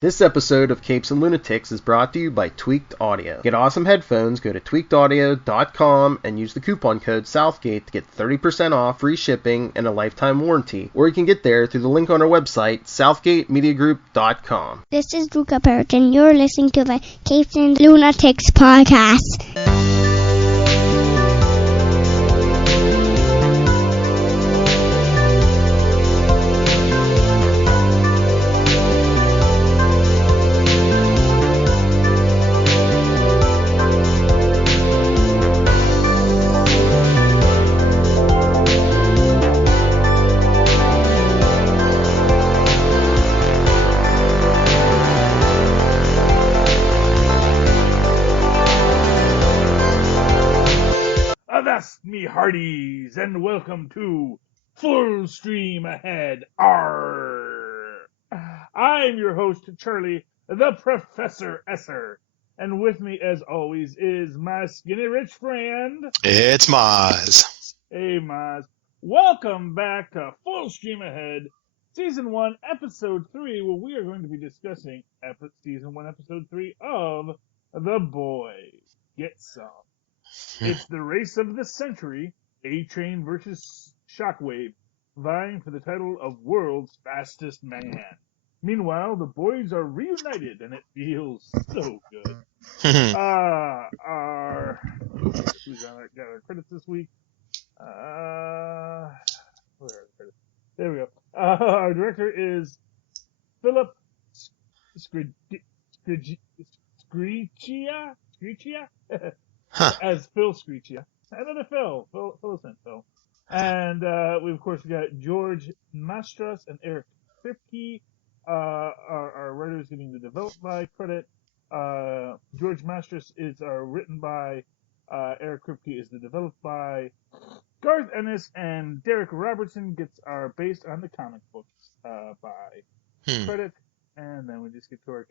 This episode of Capes and Lunatics is brought to you by Tweaked Audio. Get awesome headphones, go to tweakedaudio.com and use the coupon code Southgate to get 30% off, free shipping, and a lifetime warranty. Or you can get there through the link on our website, southgatemediagroup.com. This is Luca Perich, and you're listening to the Capes and Lunatics podcast. Me hearties, and welcome to Full Stream Ahead. Arr! I'm your host, Charlie, the Professor Esser, and with me, as always, is my skinny rich friend. It's Mozz. Hey, Mozz. Welcome back to Full Stream Ahead, Season 1, Episode 3, where we are going to be discussing Season 1, Episode 3 of The Boys. Get some. It's the race of the century, A-Train versus Shockwave, vying for the title of World's Fastest Man. Meanwhile, the boys are reunited, and it feels so good. Who's got our credits this week? Where are the credits? There we go. Our director is Philip Screechia? As Phil Screechia. Another Phil. Phil sent Phil. And we, of course, got George Mastras and Eric Kripke. Our writers getting the developed by credit. George Mastras is our written by. Eric Kripke is the developed by. Garth Ennis and Derek Robertson gets our based on the comic books by credit. And then we just get to our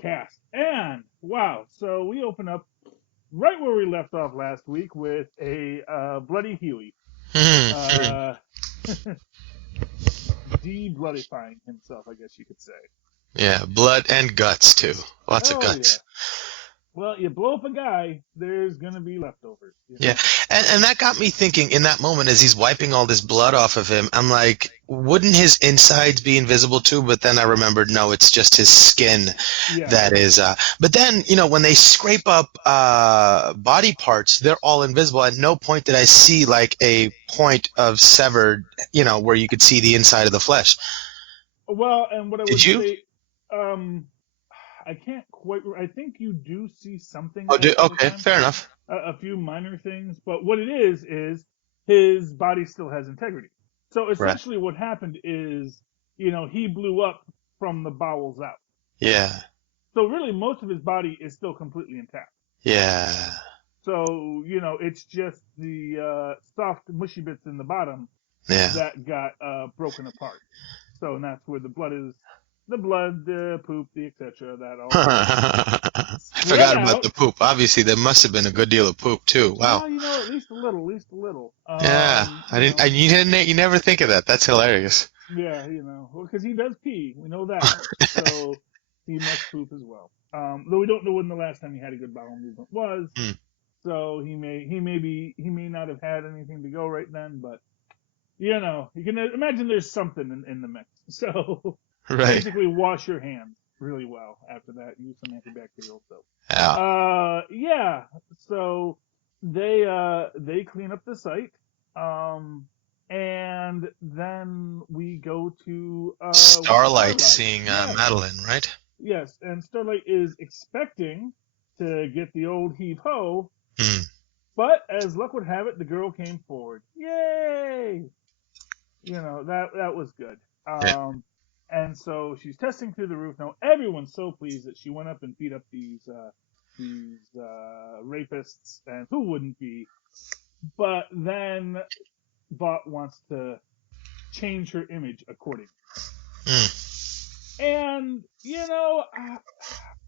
cast. And, wow, so we open up right where we left off last week with a Bloody Huey. De-bloodifying himself, I guess you could say. Yeah, blood and guts, too. Lots of guts. Yeah. Well, you blow up a guy, there's going to be leftovers. You know? Yeah, and that got me thinking in that moment as he's wiping all this blood off of him, I'm like, wouldn't his insides be invisible too? But then I remembered, no, it's just his skin that is. But then, when they scrape up body parts, they're all invisible. At no point did I see like a point of severed, where you could see the inside of the flesh. Well, and what I would say, I can't quite. I think you do see something. Okay, fair enough. A few minor things, but what it is his body still has integrity. So essentially, what happened is, he blew up from the bowels out. Yeah. So really, most of his body is still completely intact. Yeah. So it's just the soft, mushy bits in the bottom that got broken apart. So and that's where the blood is. The blood, the poop, the etc. That all. I forgot about the poop. Obviously, there must have been a good deal of poop too. Wow. Well, at least a little. Yeah, I didn't. You never think of that. That's hilarious. Yeah, because he does pee. We know that. So he must poop as well. Though we don't know when the last time he had a good bowel movement was. So he may not have had anything to go right then, but you can imagine there's something in the mix. So. Right. Basically, wash your hands really well after that. Use some antibacterial soap. Yeah. So they clean up the site, and then we go to Starlight seeing Madeline, right? Yes, and Starlight is expecting to get the old heave ho, but as luck would have it, the girl came forward. Yay! That was good. And so she's testing through the roof. Now everyone's so pleased that she went up and beat up these rapists, and who wouldn't be? But then Vought wants to change her image accordingly. And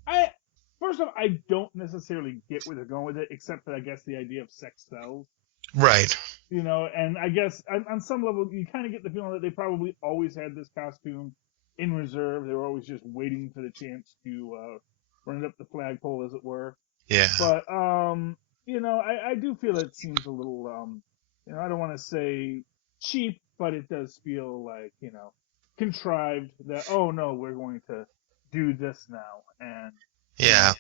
I first off, I don't necessarily get where they're going with it, except that I guess the idea of sex sells. Right. And I guess on some level you kind of get the feeling that they probably always had this costume in reserve. They were always just waiting for the chance to run it up the flagpole, as it were. Yeah. But I do feel it seems a little I don't want to say cheap, but it does feel like contrived. That oh no, we're going to do this now, and Yeah.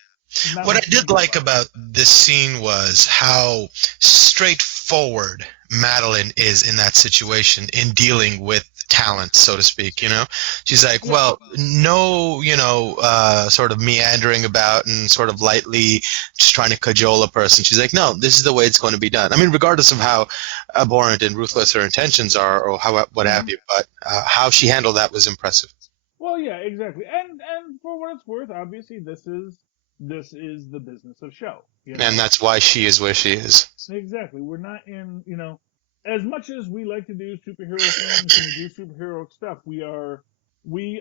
not What I much you can did do like about it. about this scene was how straightforward Madeline is in that situation in dealing with talent, so to speak, She's like, Yeah, well, no, sort of meandering about and sort of lightly just trying to cajole a person. She's like, no, this is the way it's going to be done. I mean, regardless of how abhorrent and ruthless her intentions are or what have mhm. you, but how she handled that was impressive. Well, yeah, exactly. And for what it's worth, obviously this is the business of show. And that's why she is where she is. Exactly. We're not in, as much as we like to do superhero things and we do superhero stuff, we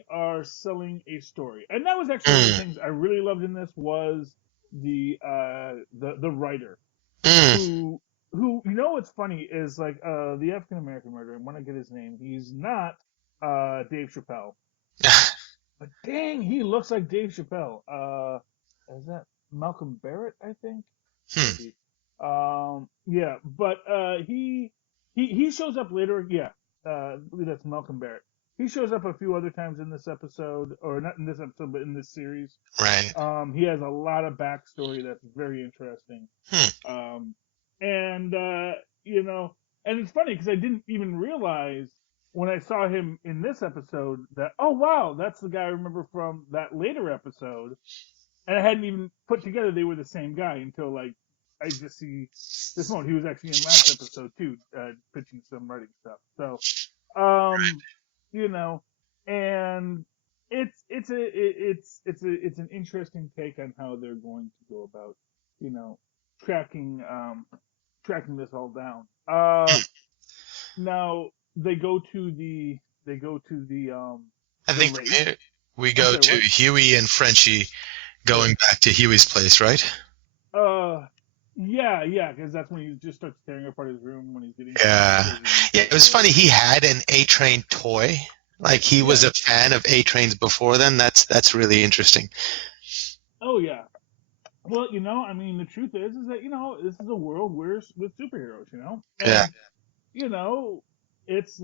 are selling a story. And that was actually one of the Mm, things I really loved in this was the writer mm. who what's funny is like the African American writer, I want to get his name. He's not Dave Chappelle. But dang, he looks like Dave Chappelle. Is that Malcolm Barrett, I think? Hmm. Maybe. Yeah, but he shows up later. Yeah, I believe that's Malcolm Barrett. He shows up a few other times in this episode, or not in this episode, but in this series. Right. He has a lot of backstory that's very interesting. Hmm. Um, and and it's funny because I didn't even realize when I saw him in this episode that oh wow, that's the guy I remember from that later episode, and I hadn't even put together they were the same guy until like I just see this moment. He was actually in last episode too, pitching some writing stuff. So, and it's an interesting take on how they're going to go about, you know, tracking tracking this all down. Now they go to I the think from lake. here we I'm go sorry, to what? Huey and Frenchie Yeah. going back to Huey's place, right? Uh, yeah, because that's when he just starts tearing apart his room when he's getting Yeah. crazy and Yeah, stuff. it was So funny. He had an A Train toy. Like he was yeah, a fan of A Trains before then. That's really interesting. oh yeah. Well, I mean, the truth is that this is a world where with superheroes, Yeah. and you know, it's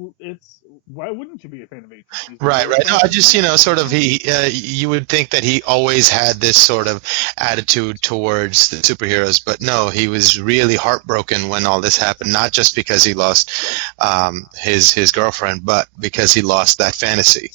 why wouldn't you be a fan of A Train? He's the Right, world's right. No, I fastest just, man, sort of you would think that he always had this sort of attitude towards the superheroes, but no, he was really heartbroken when all this happened, not just because he lost his girlfriend, but because he lost that fantasy.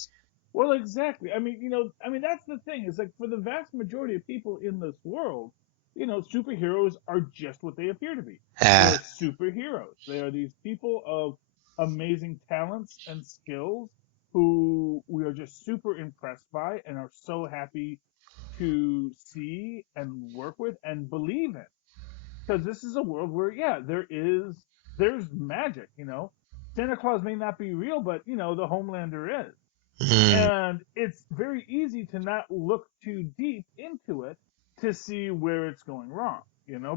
Well, exactly. I mean that's the thing. It's like for the vast majority of people in this world, superheroes are just what they appear to be. Yeah. They're superheroes. They are these people of amazing talents and skills who we are just super impressed by and are so happy to see and work with and believe in. Because this is a world where, yeah, there's magic. Santa Claus may not be real, but the Homelander is. Mm, And it's very easy to not look too deep into it to see where it's going wrong,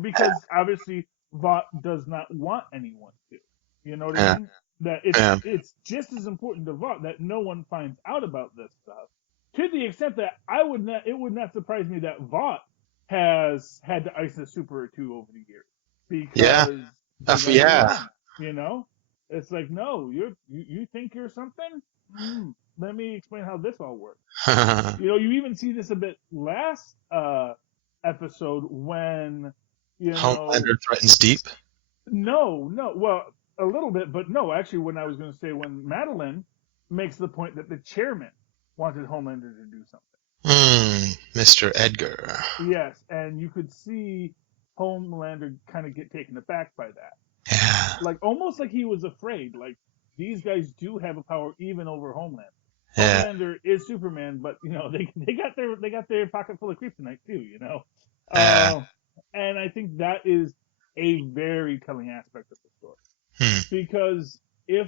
because obviously Vought does not want anyone to. You know what I yeah, mean? That it's yeah. it's just as important to Vought that no one finds out about this stuff. To the extent that it would not surprise me that Vought has had to ice a super or two over the years Yeah. because they're gonna be Yeah. wrong. It's like no, you think you're something. Let me explain how this all works. You even see this a bit last episode when you know Homelander threatens Deep. no, well, a little bit, but no, actually, when I was going to say when Madeline makes the point that the chairman wanted Homelander to do something. Mr. Edgar. Yes, and you could see Homelander kind of get taken aback by that, Yeah. like almost like he was afraid, like these guys do have a power even over Homelander. Yeah. Homelander is Superman, but they got their pocket full of kryptonite too. Yeah. Uh, and I think that is a very telling aspect of the story Hmm. because if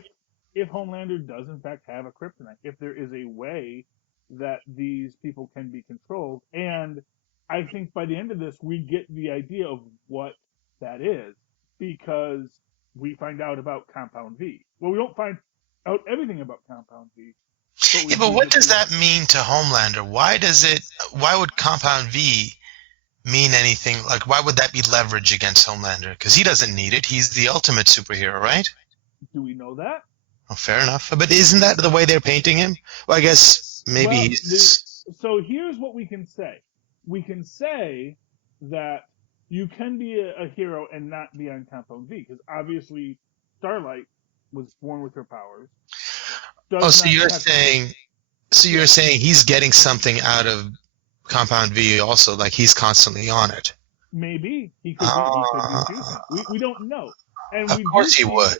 Homelander does in fact have a kryptonite, if there is a way that these people can be controlled, and I think by the end of this we get the idea of what that is because we find out about Compound V. Well, we don't find out everything about Compound V, Yeah, but what does that mean to Homelander? Why would Compound V mean anything? Like, why would that be leverage against Homelander? Because he doesn't need it. He's the ultimate superhero, right? Do we know that? Oh, fair enough. But isn't that the way they're painting him? Well, I guess maybe he's... So here's what we can say. We can say that you can be a hero and not be on Compound V, because obviously Starlight was born with her powers. So you're saying he's getting something out of Compound V also, like he's constantly on it. Maybe he could be choosing. We don't know. And of course he would.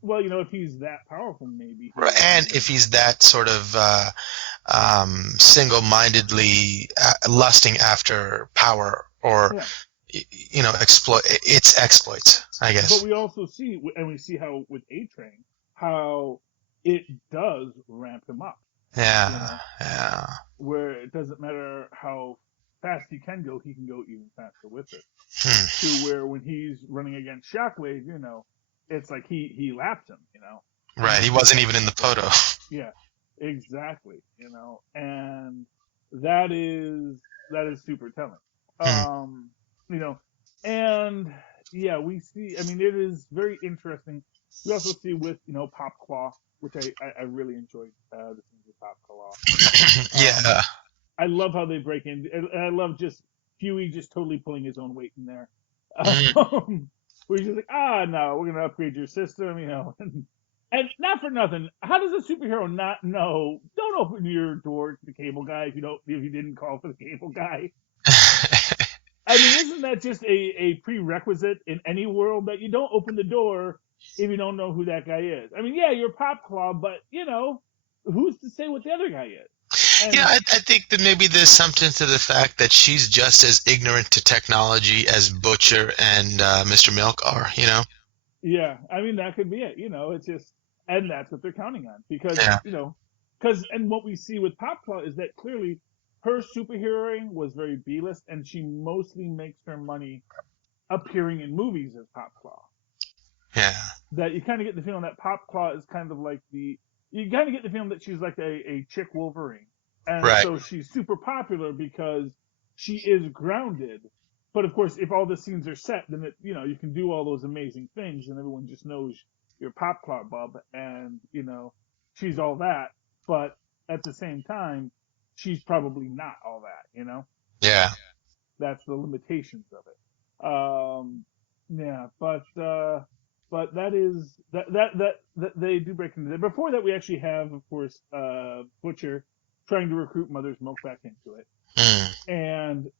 Well, if he's that powerful, maybe. And if he's that sort of single-mindedly lusting after power or, exploits, I guess. But we also see, and we see how with A-Train, how it does ramp him up. Yeah. Where it doesn't matter how fast he can go even faster with it. To where when he's running against Shockwave, it's like he lapped him, Right, he wasn't even in the photo. Yeah, exactly, and that is super telling. And yeah, we see, it is very interesting. We also see with, Pop Claw, which I really enjoyed the scenes with Pop Claw. Yeah. I love how they break in, and I love just Huey just totally pulling his own weight in there. Where he's just like, no, we're gonna upgrade your system, and not for nothing. How does a superhero not know? Don't open your door to the cable guy if you didn't call for the cable guy. Isn't that just a prerequisite in any world that you don't open the door if you don't know who that guy is? Yeah, you're Pop Claw, but who's to say what the other guy is? I think that maybe there's something to the fact that she's just as ignorant to technology as Butcher and Mr. Milk are, Yeah, that could be it. It's just, and that's what they're counting on because, and what we see with Pop Claw is that clearly her superheroing was very B-list, and she mostly makes her money appearing in movies as Pop Claw. Yeah. That you kind of get the feeling that Pop Claw is kind of like you kind of get the feeling that she's like a chick Wolverine. And so she's super popular because she is grounded. But of course, if all the scenes are set, then you can do all those amazing things, and everyone just knows you're Pop Claw Bub, and she's all that. But at the same time, she's probably not all that. Yeah. That's the limitations of it. Yeah, but that is that they do break into there. Before that, we actually have, of course, Butcher trying to recruit Mother's Milk back into it. And,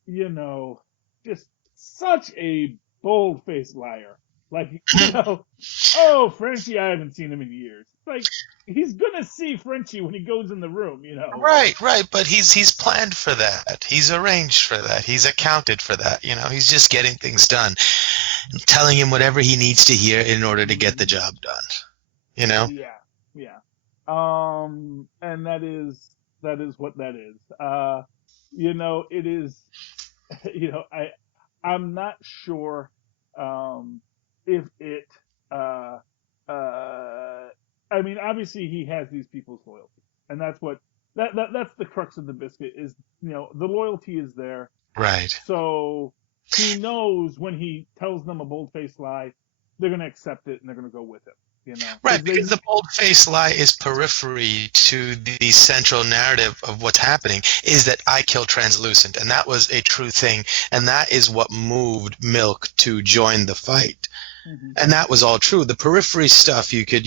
just such a bold-faced liar. Like, oh, Frenchie, I haven't seen him in years. Like, he's gonna see Frenchie when he goes in the room, Right, but he's planned for that. He's arranged for that. He's accounted for that, He's just getting things done. Telling him whatever he needs to hear in order to get the job done, Yeah. And that is what that is. It is, I'm not sure, if it, obviously he has these people's loyalty, and that's what, that's the crux of the biscuit is, the loyalty is there. Right. So he knows when he tells them a bold-faced lie, they're going to accept it and they're going to go with it. Right, because the bold-faced lie is periphery to the central narrative of what's happening, is that I killed Translucent, and that was a true thing, and that is what moved Milk to join the fight. Mm-hmm. And that was all true. The periphery stuff you could,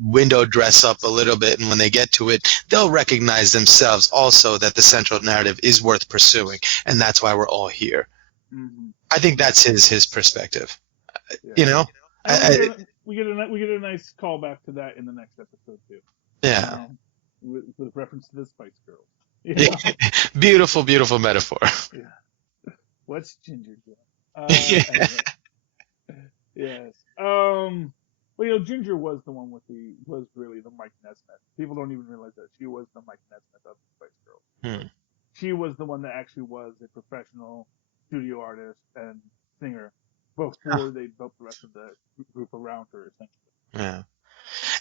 window dress up a little bit, and when they get to it, they'll recognize themselves also that the central narrative is worth pursuing, and that's why we're all here. Mm-hmm. I think that's his perspective. Yeah. We get a nice callback to that in the next episode too. Yeah. With reference to the Spice Girls. Beautiful, beautiful metaphor. Yeah. What's Ginger doing? Anyway. Yes. Well, Ginger was the one was really the Mike Nesmith. People don't even realize that she was the Mike Nesmith of the Spice Girls. She was the one that actually was a professional studio artist and singer before they built the rest of the group around her, essentially. Yeah.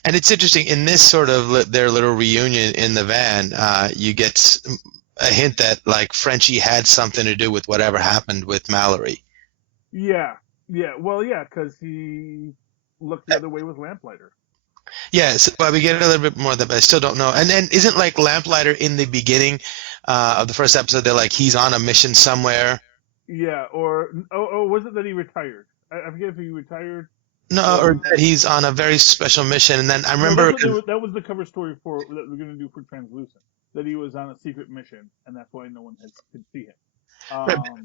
And it's interesting, in this sort of their little reunion in the van, you get a hint that, like, Frenchie had something to do with whatever happened with Mallory. Yeah. Well, yeah, because he looked the other way with Lamplighter. Yes, but we get a little bit more of that, but I still don't know. And then isn't, like, Lamplighter in the beginning of the first episode, they're like, he's on a mission somewhere? Yeah, or was it that he retired? I forget if he retired. No, or that he's on a very special mission. And then I remember... No, that was the cover story that we're going to do for Translucent, that he was on a secret mission, and that's why no one could see him.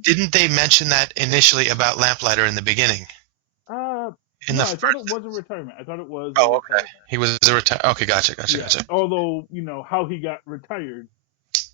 Didn't they mention that initially about Lamplighter in the beginning? I thought it was a retirement. I thought it was a retirement. He was a retirement. Okay, gotcha. Although, how he got retired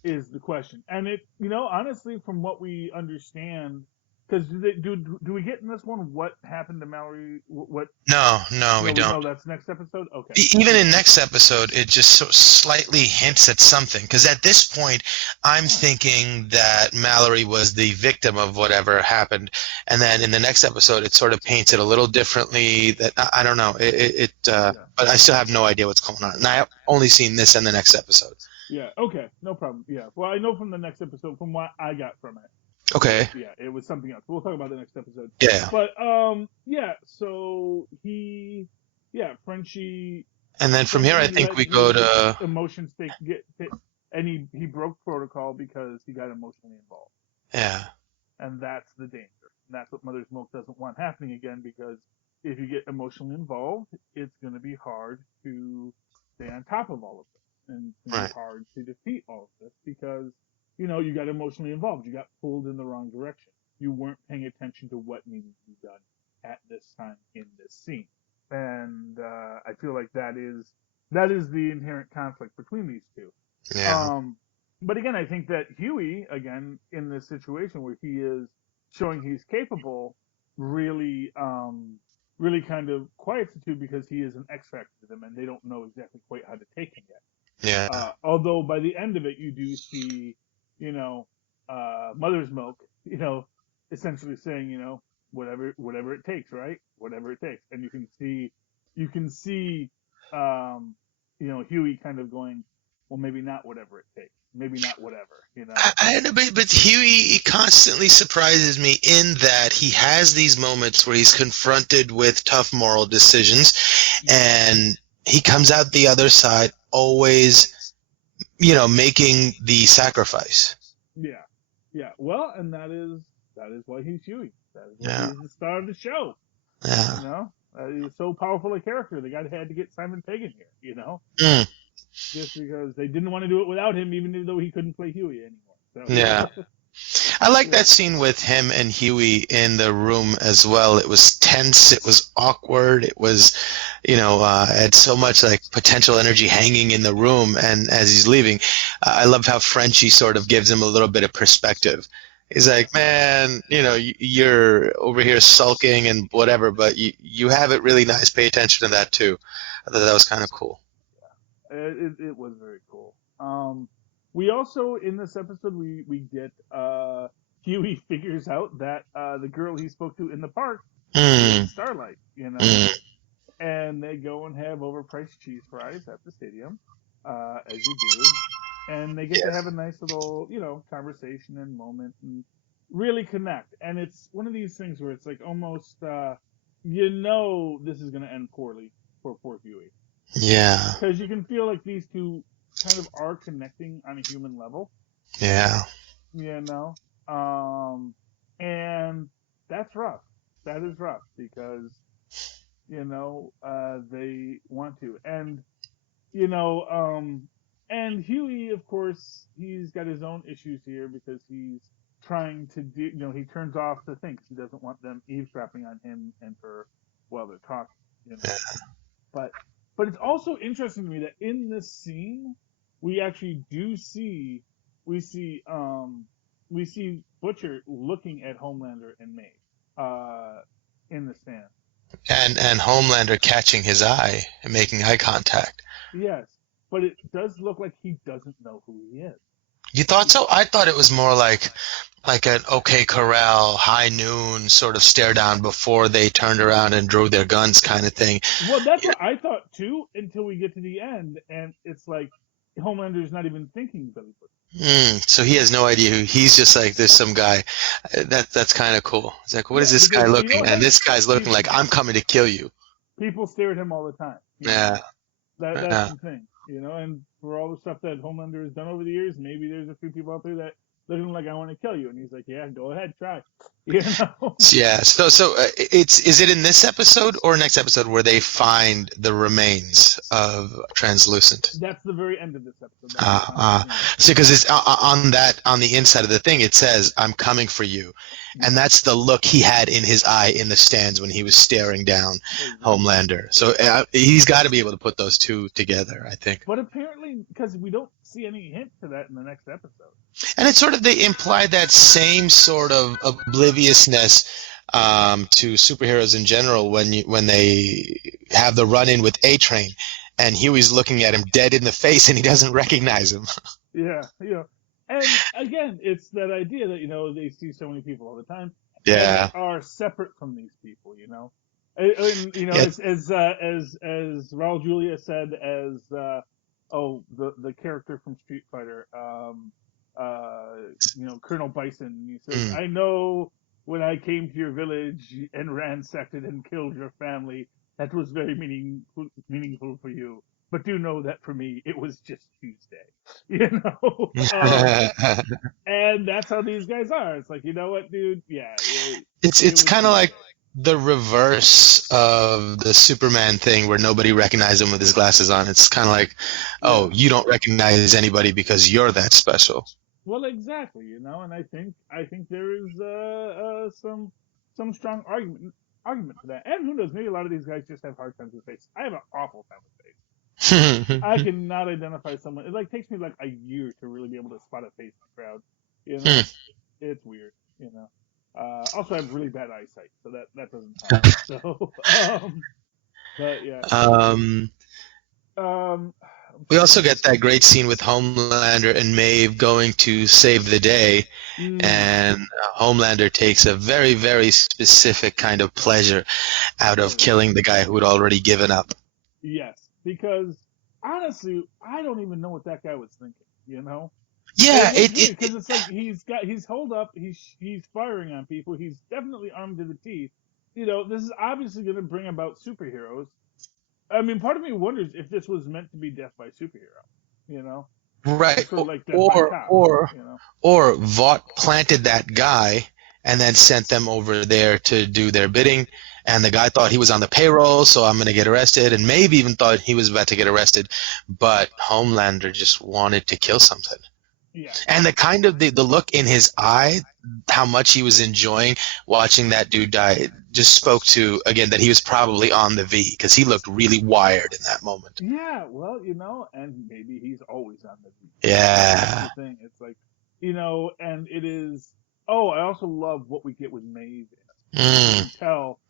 is the question. And it, honestly, from what we understand, because do we get in this one what happened to Mallory? What? No, we don't. No, that's next episode? Okay. Even in next episode, it just so slightly hints at something. Because at this point, I'm thinking that Mallory was the victim of whatever happened. And then in the next episode, it sort of paints it a little differently. That I don't know. But I still have no idea what's going on. And I've only seen this in the next episode. Yeah, okay. No problem. Yeah. Well, I know from the next episode, from what I got from it. Okay. Yeah, it was something else. We'll talk about the next episode. Yeah. But so Frenchie. And then from here, I think we go to emotions and he broke protocol because he got emotionally involved. Yeah. And that's the danger. And that's what Mother's Milk doesn't want happening again, because if you get emotionally involved, it's going to be hard to stay on top of all of this, and it's going to be hard to defeat all of this because. You got emotionally involved. You got pulled in the wrong direction. You weren't paying attention to what needed to be done at this time in this scene. And I feel like that is the inherent conflict between these two. Yeah. But again, I think that Huey, again, in this situation where he is showing he's capable, really kind of quiets the two, because he is an X factor to them, and they don't know exactly quite how to take him yet. Yeah. Although by the end of it, you do see, Mother's Milk, essentially saying, whatever it takes, right? Whatever it takes. And you can see, Huey kind of going, well, maybe not whatever it takes. Maybe not whatever, I know, but Huey constantly surprises me in that he has these moments where he's confronted with tough moral decisions, and he comes out the other side always, making the sacrifice. Yeah. Well, and that is why he's Huey. That is why he's the star of the show. Yeah. He's so powerful a character. They had to get Simon Pegg in here. Just because they didn't want to do it without him, even though he couldn't play Huey anymore. So, yeah. I like that scene with him and Huey in the room as well. It was tense. It was awkward. It was, had so much like potential energy hanging in the room. And as he's leaving, I love how Frenchie sort of gives him a little bit of perspective. He's like, man, you're over here sulking and whatever, but you have it really nice. Pay attention to that too. I thought that was kind of cool. Yeah. It was very cool. We also, in this episode, we get Huey figures out that the girl he spoke to in the park is Starlight, and they go and have overpriced cheese fries at the stadium, as you do, and they get to have a nice little, conversation and moment and really connect. And it's one of these things where it's like almost, this is going to end poorly for poor Huey. Yeah. Because you can feel like these two kind of are connecting on a human level. Yeah. And that's rough. That is rough because, they want to. And, and Huey, of course, he's got his own issues here because he's trying to do, he turns off the thing because he doesn't want them eavesdropping on him and her while they're talking, But it's also interesting to me that in this scene, we actually see Butcher looking at Homelander and Maeve, in the stand. And Homelander catching his eye and making eye contact. Yes, but it does look like he doesn't know who he is. You thought so? I thought it was more like like an OK Corral, High Noon sort of stare down before they turned around and drew their guns kind of thing. Well, that's what I thought too until we get to the end, and it's like Homelander's not even thinking Billy Butcher. So he has no idea who. He's just like, there's some guy. That's kind of cool. It's like, what is this guy looking? And this guy's looking like, I'm coming to kill you. People stare at him all the time. Yeah. That's the thing, and for all the stuff that Homelander has done over the years, maybe there's a few people out there that look at him like, I want to kill you, and he's like, yeah, go ahead, try. Yeah. So is it in this episode or next episode where they find the remains of Translucent? That's the very end of this episode. So because it's on the inside of the thing, it says, "I'm coming for you," and that's the look he had in his eye in the stands when he was staring down Homelander. So he's got to be able to put those two together, I think. But apparently, because we don't see any hint to that in the next episode. And it's sort of, they imply that same sort of obliviousness to superheroes in general when they have the run-in with A-Train, and Huey's looking at him dead in the face and he doesn't recognize him. Yeah. And again, it's that idea that, they see so many people all the time. Yeah. That are separate from these people, as Raul Julia said, as the character from Street Fighter, Colonel Bison, he says, I know when I came to your village and ransacked it and killed your family, that was very meaningful for you. But do know that for me, it was just Tuesday, and that's how these guys are. It's like, you know what, dude? Yeah. It's kind of like the reverse of the Superman thing where nobody recognized him with his glasses on. It's kind of like, oh, you don't recognize anybody because you're that special. Well, exactly, and I think there is some strong argument for that. And who knows, maybe a lot of these guys just have hard times with face. I have an awful time with face. I cannot identify someone. It takes me a year to really be able to spot a face in the crowd. It's weird, Also, I have really bad eyesight, so that doesn't help. So, but yeah. We also get that great scene with Homelander and Maeve going to save the day, and Homelander takes a very, very specific kind of pleasure out of killing the guy who had already given up. Yes, because honestly, I don't even know what that guy was thinking. Yeah, because it's like he's holed up, he's firing on people, he's definitely armed to the teeth. This is obviously going to bring about superheroes. I mean, part of me wonders if this was meant to be death by superhero. Right, or Vought planted that guy and then sent them over there to do their bidding, and the guy thought he was on the payroll, so I'm going to get arrested, and maybe even thought he was about to get arrested, but Homelander just wanted to kill something. Yeah. And the kind of the look in his eye, how much he was enjoying watching that dude die, just spoke to, again, that he was probably on the V, because he looked really wired in that moment. Yeah, well, and maybe he's always on the V. Yeah. That's the thing. It's like, and it is, I also love what we get with Maeve. You can tell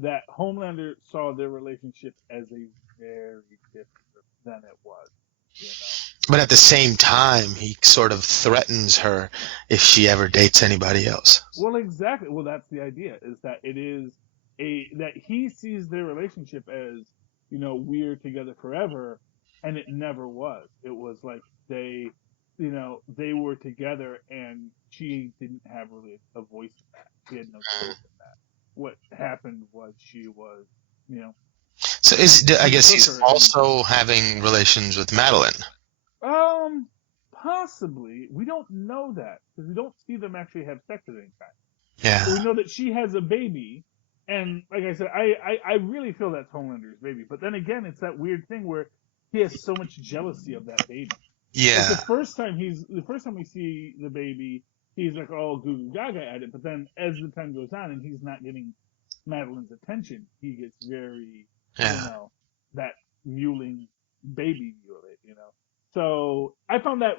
that Homelander saw their relationship as a very different than it was, But at the same time, he sort of threatens her if she ever dates anybody else. Well, exactly. Well, that's the idea, is that it is that he sees their relationship as, we're together forever, and it never was. It was like they were together, and she didn't have really a voice in that. She had no choice in that. What happened was she was, So I guess he's also having relations with Madeline. Possibly. We don't know that because we don't see them actually have sex at any time. Yeah. So we know that she has a baby, and like I said, I really feel that's Homelander's baby. But then again, it's that weird thing where he has so much jealousy of that baby. Yeah. Like the first time we see the baby, he's like all goo goo gaga at it. But then as the time goes on and he's not getting Madeline's attention, he gets very, that mewling baby view of it, So I found that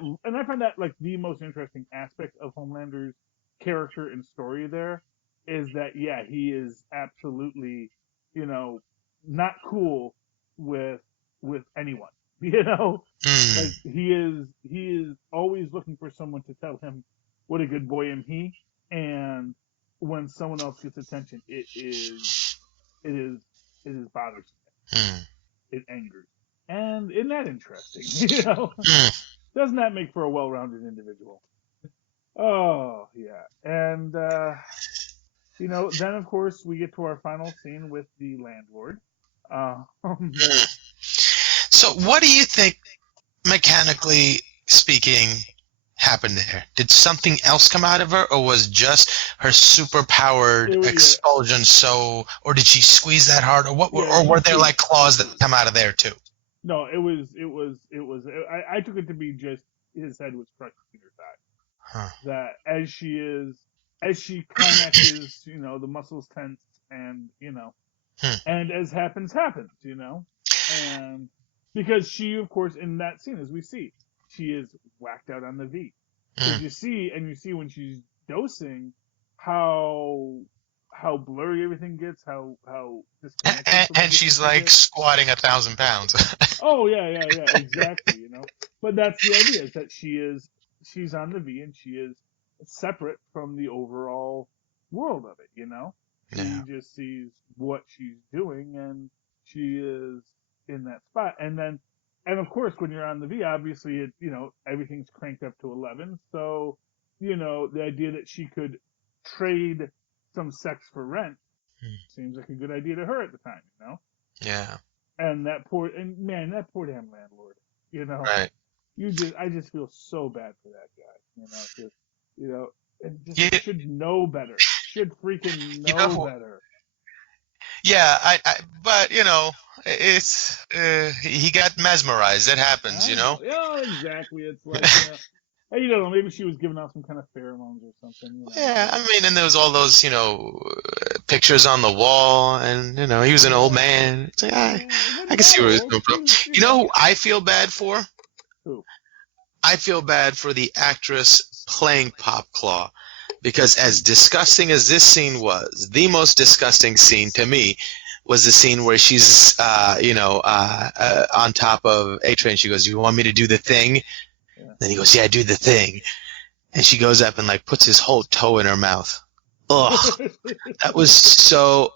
like the most interesting aspect of Homelander's character and story there is that, yeah, he is absolutely, not cool with anyone, Like he is always looking for someone to tell him what a good boy am he. And when someone else gets attention, it is bothersome. Mm. It angers. And isn't that interesting? Doesn't that make for a well-rounded individual? Oh, yeah. And, then of course we get to our final scene with the landlord. Mm. So what do you think, mechanically speaking, happened there? Did something else come out of her, or was just her super-powered expulsion or did she squeeze that hard, or what? Or were there like claws that come out of there too? No, it was. I took it to be just his head was crushed between her thighs. Huh. That as she climaxes, the muscles tense, and and as happens, and because she, of course, in that scene, as we see, she is whacked out on the V. Because you see when she's dosing, how blurry everything gets, how disconnected. And she's like squatting 1,000 pounds. Oh yeah, exactly. But that's the idea, is that she's on the V and she is separate from the overall world of it. She just sees what she's doing and she is in that spot. And of course, when you're on the V, obviously everything's cranked up to 11. So the idea that she could trade some sex for rent seems like a good idea to her at the time. Yeah. And that poor damn landlord. Right. I just feel so bad for that guy. Should know better. Should freaking know better. Yeah, but it's he got mesmerized. That happens, Yeah, exactly. It's like you don't know, maybe she was giving out some kind of pheromones or something. Yeah, I mean, and there was all those pictures on the wall, and he was an old man. It's like, I can see where it's coming from. You know who I feel bad for? Who? I feel bad for the actress playing Pop Claw, because as disgusting as this scene was, the most disgusting scene to me was the scene where she's on top of A-Train. She goes, "You want me to do the thing?" Yeah. Then he goes, "Yeah, do the thing." And she goes up and like puts his whole toe in her mouth. Ugh. that was so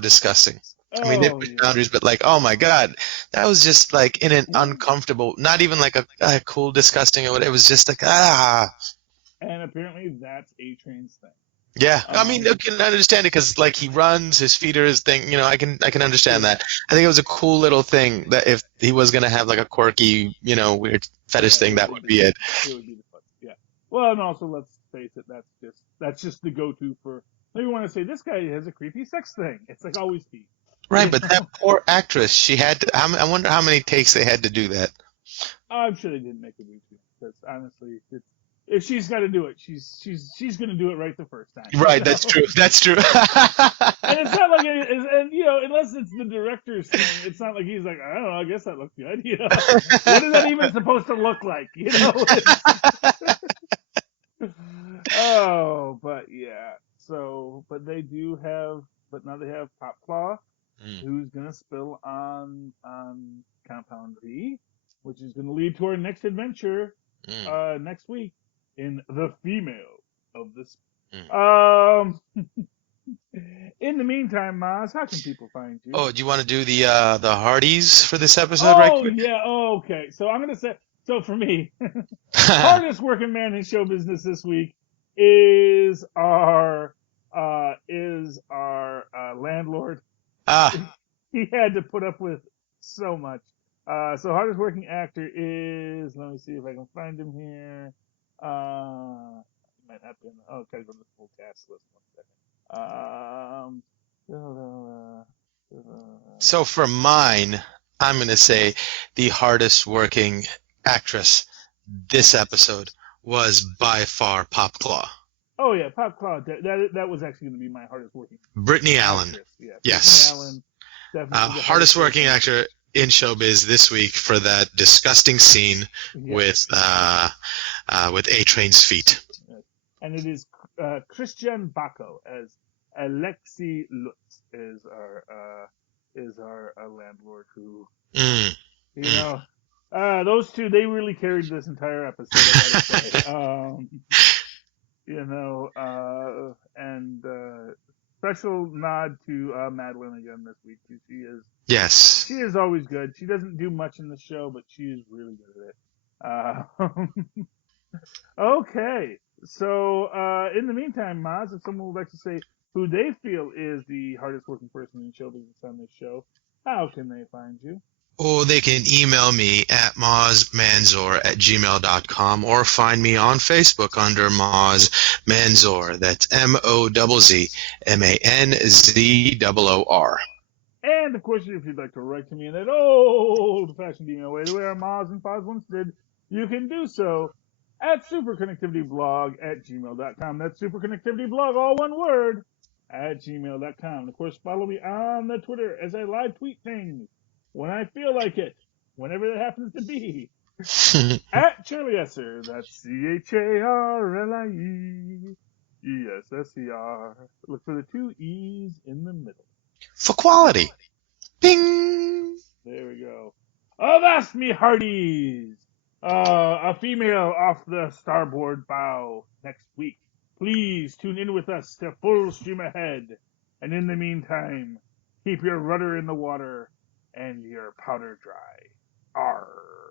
disgusting. I mean, they put boundaries, but like, oh my God, that was just like in an uncomfortable, not even like a cool disgusting or whatever. It was just like, And apparently that's A-Train's thing. Yeah, I mean, I can understand it because like he runs, his feet are his thing. I can understand that. I think it was a cool little thing that if he was gonna have like a quirky, weird fetish thing, that would be it. It would be the fun. Yeah. Well, and also let's face it, that's just the go-to for. Maybe want to say this guy has a creepy sex thing. It's like always feet. Right, but that poor actress, she had to. I wonder how many takes they had to do that. I'm sure they didn't make a movie because honestly, if she's got to do it, she's going to do it right the first time. Right, that's true. That's true. And it's not like, unless it's the director's thing, it's not like he's like, I don't know, I guess that looked good. What is that even supposed to look like? Oh, but yeah. So, but now they have Pop Claw, who's going to spill on Compound V, which is going to lead to our next adventure next week in The Female of this. In the meantime, Mozz, how can people find you? Oh, do you want to do the Hardys for this episode right quick? Oh, yeah. Oh, okay. So I'm going to say, so for me, hardest working man in show business this week is our landlord. He had to put up with so much. So hardest working actor is, let me see if I can find him here. Might have been, gotta go to the full cast list 1 second. So for mine, I'm going to say the hardest working actress this episode was by far Pop Claw. Oh yeah, Pop Claw. That was actually going to be my hardest working. Brittany Allen. Yeah, yes. Brittany Allen, definitely hardest working actor in showbiz this week for that disgusting scene with A-Train's feet. Yes. And it is Christian Bacco as Alexi Lutz is our landlord who Those two, they really carried this entire episode, I gotta say. And special nod to Madeline again this week. Yes. She is always good. She doesn't do much in the show, but she is really good at it. Okay, so in the meantime, Mozz, if someone would like to say who they feel is the hardest working person in show business on this show, how can they find you? Or they can email me at mozzmanzor@gmail.com or find me on Facebook under Mozz Manzor. That's MOZZMANZOOR. And of course, if you'd like to write to me in that old-fashioned email way, the way our Mozz and Foz once did, you can do so at superconnectivityblog@gmail.com. That's superconnectivityblog, all one word, @gmail.com. And of course, follow me on the Twitter as I live tweet things when I feel like it, whenever that happens to be. At Charlie Esser, that's CharlieEsser. Look for the two E's in the middle. For quality. Bing! There we go. Avast me hearties! A female off the starboard bow next week. Please tune in with us to Full Stream Ahead. And in the meantime, keep your rudder in the water and your powder dry. Arr.